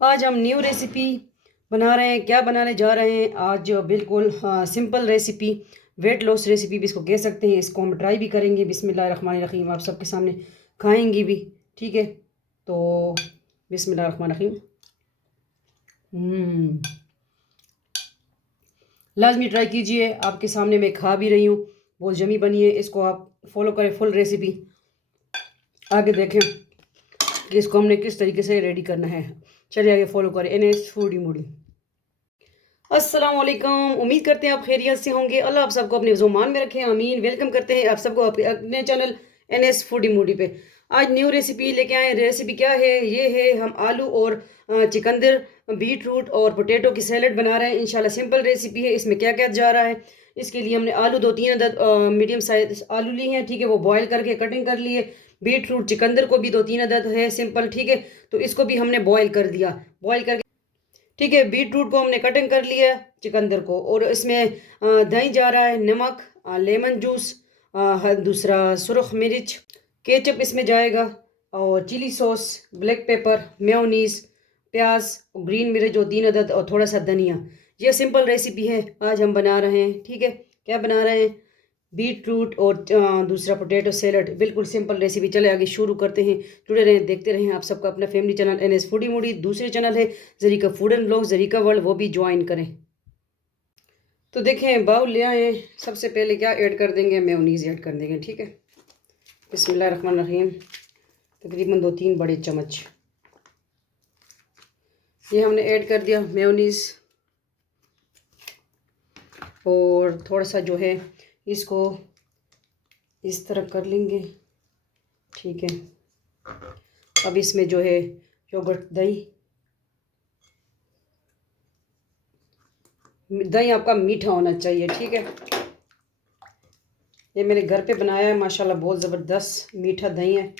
आज हम new recipe बना रहे हैं। क्या बनाने जा रहे हैं आज? बिल्कुल simple recipe, weight loss recipe भी इसको कह सकते हैं। इसको हम ट्राई भी करेंगे। बिस्मिल्लाहिर्रहमानिर्रहीम। आप सबके सामने खाएंगे भी, ठीक है? तो बिस्मिल्लाहिर्रहमानिर्रहीम। हम्म, लाजमी ट्राई कीजिए। आपके सामने मैं खा भी रही हूँ। बहुत जमी बनी है। इसको आप फॉलो करें, फुल रेसिपी आगे देखें कि इसको हमने किस तरीके से रेडी करना है। चलिए आगे फॉलो करें। NS foodie Moody. अस्सलाम वालेकुम। उम्मीद करते हैं आप खैरियत से होंगे। अल्लाह आप सबको अपने ज़ुबान में रखें, आमीन। वेलकम करते हैं आप सबको अपने चैनल NS फूडी मूडी पे। आज न्यू रेसिपी लेके आए। रेसिपी क्या है? ये है हम आलू और चिकंदर, बीट रूट और पोटैटो की सैलड बना रहे हैं। इंशाल्लाह सिंपल रेसिपी है। इसमें क्या क्या जा रहा है? इसके लिए हमने आलू 2-3 अदद मीडियम साइज आलू लिए हैं, ठीक है? वो बॉयल करके कटिंग कर लिए। बीट रूट चिकंदर को भी 2-3 अदद है, सिंपल, ठीक है? तो इसको भी हमने बॉयल कर दिया। बॉयल करके, ठीक है, बीट रूट को हमने कटिंग कर लिया, चिकंदर को। और इसमें दही जा रहा है, नमक, लेमन जूस, दूसरा सुरख मिर्च, केचप इसमें जाएगा, और chilli sauce, black pepper, mayonnaise, प्याज, ग्रीन मिर्च और 3 अदद, और थोड़ा सा धनिया। ये सिंपल रेसिपी है आज हम बना रहे हैं, ठीक है? क्या बना रहे हैं? बीट रूट और दूसरा पोटैटो सैलड। बिल्कुल सिंपल रेसिपी। चले आगे शुरू करते हैं। जुड़े रहें, देखते रहें। आप सबका अपना family channel NS foodie Moody. दूसरे चैनल है Zarika food and blog, Zarika world, वो भी ज्वाइन करें। तो देखें, बाउल ले आए। सबसे पहले क्या ऐड कर देंगे? मेयोनीज़ ऐड कर देंगे, ठीक है? बिस्मिल्लाहिर्रहमानिर्रहीम। तकरीबन 2-3 बड़े चम्मच ये हमने ऐड कर दिया मेयोनीज़। और थोड़ा सा जो है इसको इस तरह कर लेंगे, ठीक है? अब इसमें जो है योगर्ट, दही। दही आपका मीठा होना चाहिए, ठीक है? ये मेरे घर पे बनाया है, माशाल्लाह बहुत ज़बरदस्त मीठा दही है।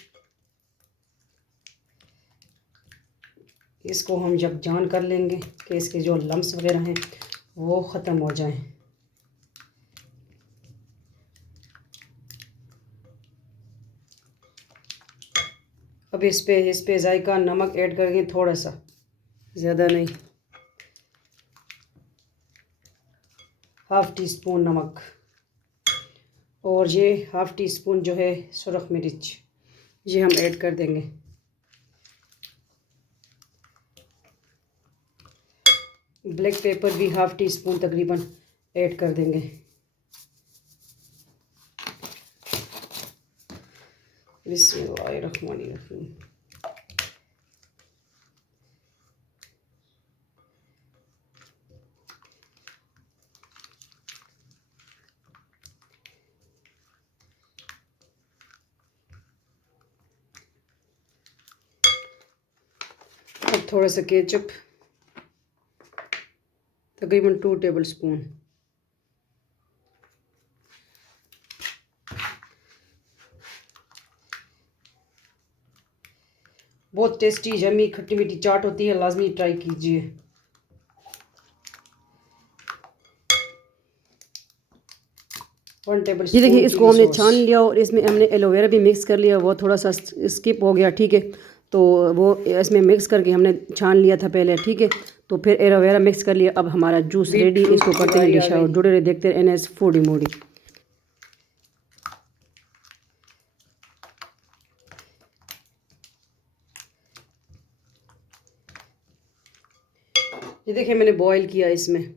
इसको हम जब जान कर लेंगे कि इसके जो लम्स वगैरह हैं वो ख़त्म हो जाएं। अब इस पे जायका नमक ऐड करेंगे, थोड़ा सा, ज़्यादा नहीं, 1/2 टीस्पून नमक। और ये 1/2 टीस्पून जो है सुरख मिर्च, ये हम ऐड कर देंगे। ब्लैक पेपर भी 1/2 टीस्पून तकरीबन ऐड कर देंगे। बिस्मिल्लाहिर्रहमानिर्रहीम। अब थोड़ा सा केचप, तकरीबन 2 टेबल स्पून। बहुत टेस्टी यमी खट्टी मीठी चाट होती है, लाजमी ट्राई कीजिए। ये देखिए, इसको हमने छान लिया और इसमें हमने एलोवेरा भी मिक्स कर लिया। वो थोड़ा सा स्किप हो गया, ठीक है? तो वो इसमें मिक्स करके हमने छान लिया था पहले, ठीक है? तो फिर एलोवेरा मिक्स कर लिया। अब हमारा जूस रेडी। इसको करते हैं डिश आउट। जुड़े रहे, देखते हैं NS फूडी मूडी। ये देखिए, मैंने बॉईल किया इसमें।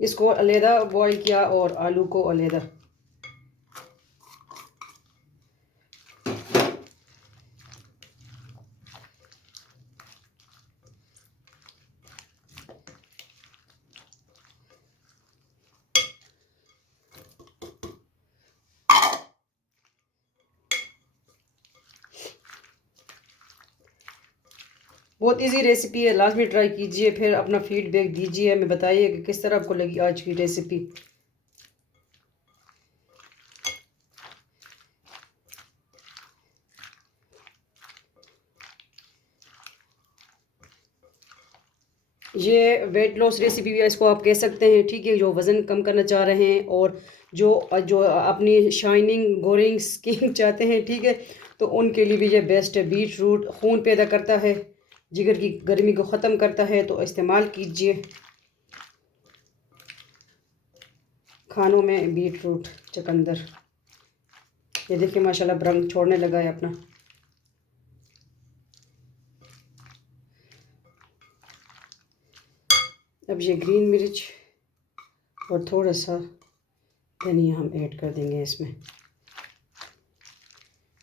इसको अलहदा बॉईल किया और आलू को अलहदा। बहुत इजी रेसिपी है, लाजमी ट्राई कीजिए। फिर अपना फीडबैक दीजिए, हमें बताइए कि किस तरह आपको लगी आज की रेसिपी। ये वेट लॉस रेसिपी भी इसको आप कह सकते हैं, ठीक है? जो वज़न कम करना चाह रहे हैं और जो जो अपनी शाइनिंग गोरिंग स्किन चाहते हैं, ठीक है? तो उनके लिए भी ये बेस्ट है। बीट रूट खून पैदा करता है, जिगर की गर्मी को ख़त्म करता है, तो इस्तेमाल कीजिए खानों में बीट रूट चुकंदर। ये देखिए माशाल्लाह रंग छोड़ने लगा है अपना। अब ये ग्रीन मिर्च और थोड़ा सा धनिया हम ऐड कर देंगे इसमें।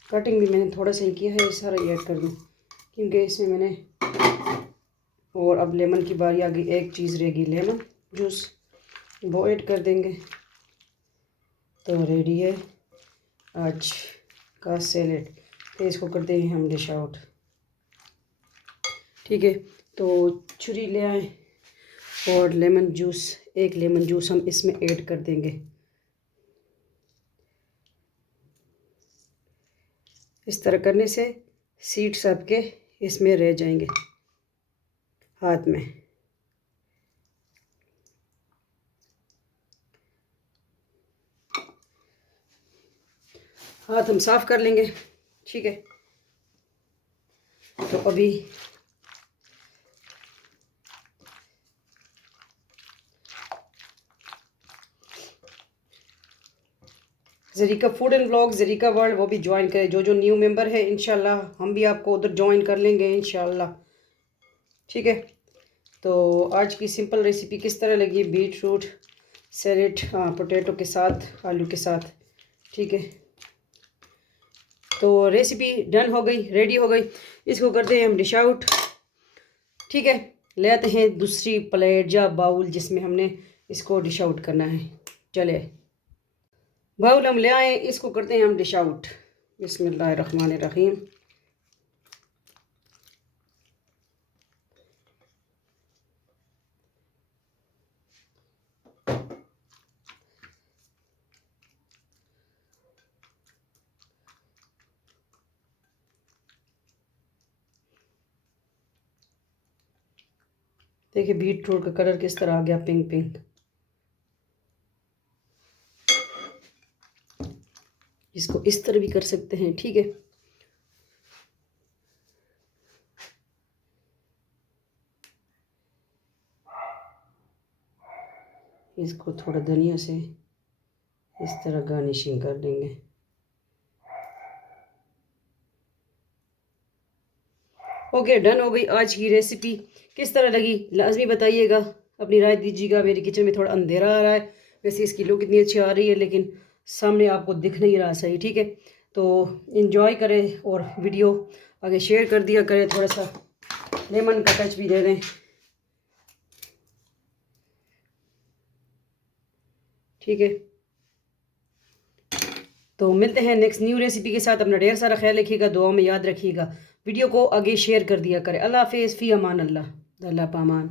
कटिंग भी मैंने थोड़ा सा ही किया है, सारा ऐड कर दूँ क्योंकि इसमें मैंने। और अब लेमन की बारी आ गई। एक चीज़ रहेगी लेमन जूस, वो ऐड कर देंगे तो रेडी है आज का सैलेड। तो इसको करते हैं हम डिश आउट। ठीक है, तो छुरी ले आए और लेमन जूस, एक लेमन जूस हम इसमें ऐड कर देंगे। इस तरह करने से सीड्स आपके इसमें रह जाएंगे हाथ में। हाथ हम साफ़ कर लेंगे। ठीक है, तो अभी Zarika food and vlog, Zarika world, वो भी ज्वाइन करें। जो जो न्यू मेंबर है इंशाल्लाह हम भी आपको उधर ज्वाइन कर लेंगे इंशाल्लाह। ठीक है, तो आज की सिंपल रेसिपी किस तरह लगी? बीट रूट सैलेड, हाँ पोटैटो के साथ, आलू के साथ। ठीक है, तो रेसिपी डन हो गई, रेडी हो गई। इसको करते हैं हम डिश आउट। ठीक है, ले आते हैं दूसरी प्लेट या बाउल जिसमें हमने इसको डिश आउट करना है। चले बाउल हम ले आए, इसको करते हैं हम डिश आउट। बिस्मिल्लाहिर्रहमानिर्रहीम। देखिए बीट रूट का कलर किस तरह आ गया, पिंक पिंक। इसको इस तरह भी कर सकते हैं। ठीक है, इसको थोड़ा धनिया से इस तरह गार्निशिंग कर देंगे। ओके, डन हो गई आज की रेसिपी। किस तरह लगी लाजमी बताइएगा, अपनी राय दीजिएगा। मेरे किचन में थोड़ा अंधेरा आ रहा है, वैसे इसकी लुक इतनी अच्छी आ रही है लेकिन सामने आपको दिख नहीं रहा सही। ठीक है, तो इन्जॉय करें और वीडियो आगे शेयर कर दिया करें। थोड़ा सा लेमन का टच भी दे दें। ठीक है, तो मिलते हैं नेक्स्ट न्यू रेसिपी के साथ। अपना ढेर सारा ख्याल रखिएगा, दुआ में याद रखिएगा। वीडियो को आगे शेयर कर दिया करें। अल्लाह हाफिज़, फ़ी अमान अल्लाह, अल्लाह पामान।